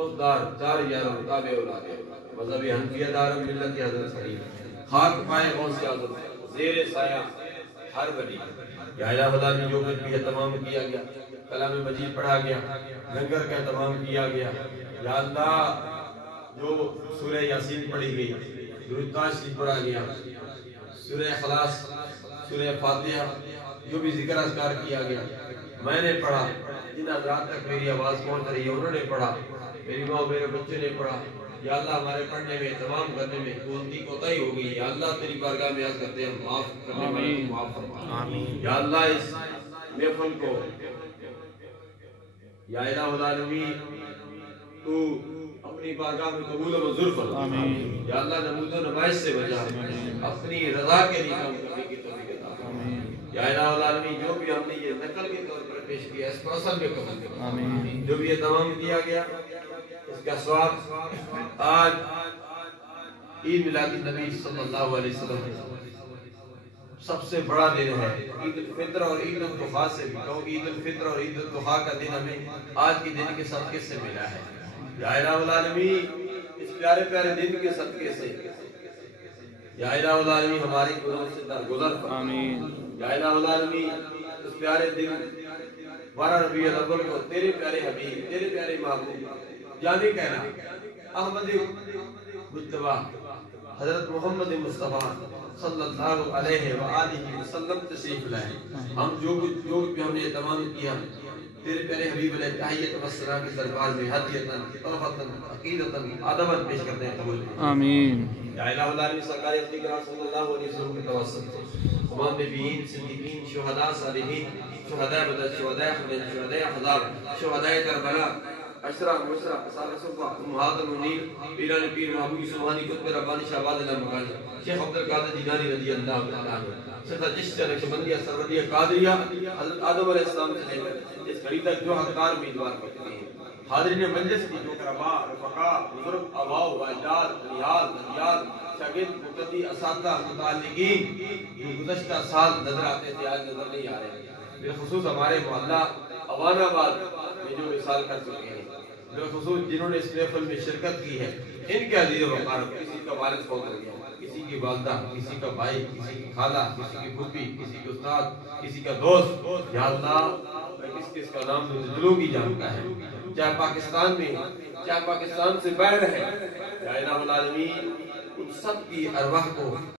دوست دار چار یاروں تابع اولاد مذہب حنفیہ دار ملت حضرت خلیل خاک پائے غوث اعظم زیر سایہ ہر ولی یا الہ العالمین جو کچھ بھی اہتمام کیا گیا کلام مجید پڑھا گیا لنگر کا اہتمام کیا گیا یا اللہ جو سورہ یاسین پڑھی گئی درود شریف پڑھا گیا سورہ اخلاص سورہ فاتحہ جو بھی ذکر اذکار کیا گیا میں نے پڑھا جن حضرات تک میری آواز پہنچ رہی ہے انہوں نے پڑھا میری ماں میرے بچے نے پڑھا یا اللہ ہمارے پڑھنے میں تمام کرنے میں غلطی کوتاہی ہو گئی یا اللہ تیری بارگاہ میں عرض کرتے ہیں معاف کرنے والے کو معاف فرما یا اللہ اس محفل کو یا الہ العالمین تو اپنی بارگاہ میں قبول و منظور فرما یا اللہ نمود و نمائش سے بچا اپنی رضا کے لیے کام کرنے کی توفیق عطا فرما یا الہ العالمین جو بھی ہم نے یہ نقل کے طور پر پیش کیا اس کو اصل میں قبول کرنا جو بھی یہ تمام کیا گیا اس کا ثواب آج عید میلاد النبی صلی اللہ علیہ وسلم سب سے بڑا دن ہے عید الفطر اور عید الاضحیٰ سے بھی کہو عید الفطر اور عید الاضحیٰ کا دن ہمیں آج کے دن کے صدقے سے ملا ہے یا الہ العالمین اس پیارے پیارے دن کے صدقے سے یا الہ العالمین ہماری گناہوں سے درگزر آمین یا الہ العالمین اس پیارے دن 12 ربیع الاول کو تیرے پیارے حبیب تیرے پیارے محبوب جانے کہنا احمد مجتبی حضرت محمد مصطفیٰ صلی اللہ علیہ وآلہ وسلم تشریف لائے ہم جو بھی ہم نے تمام کیا تیرے پیارے حبیب علیہ تحیت و السلام کے دربار میں ہدیتاً طرفتاً عقیدتاً ادباً پیش کرتے ہیں قبول آمین یا الہ العالمین سرکار اپنی کرام صلی اللہ علیہ وسلم کے توسط سے تمام نبیین صدیقین شہداء صالحین شہداء بدر شہداء حنین شہداء احزاب شہداء کربلا اشرا مشرا اصحاب صفا امہات المنیر پیران پیر محبوب سبحانی قطب ربانی شہباد اللہ مکانی شیخ عبدالقادر جیلانی رضی اللہ عنہ سیدہ جشت نقشبندیہ سرودیہ قادریہ حضرت آدم علیہ السلام سے لے کر اس گھڑی تک جو حقدار امیدوار کرتے ہیں حاضرین مجلس کی جو کربا رفقا بزرگ آباؤ واجداد نیاز نجیاد شاگرد مقتدی اساتذہ متعلقین جو گزشتہ سال نظر آتے تھے آج نظر نہیں آ رہے بالخصوص ہمارے محلہ اوان آباد میں جو وصال کر چکے ہیں بالخصوص جنہوں نے اس محفل میں شرکت کی ہے ان کے عزیز و وقار کسی کا والد فوت ہو گیا کسی کی والدہ کسی کا بھائی کسی کی خالہ کسی کی پھوپھی کسی کے استاد کسی کا دوست یا اللہ میں کس کا نام تو دلوں کی جانتا ہے چاہے پاکستان میں چاہے پاکستان سے باہر ہے یا الہ العالمین ان سب کی ارواح کو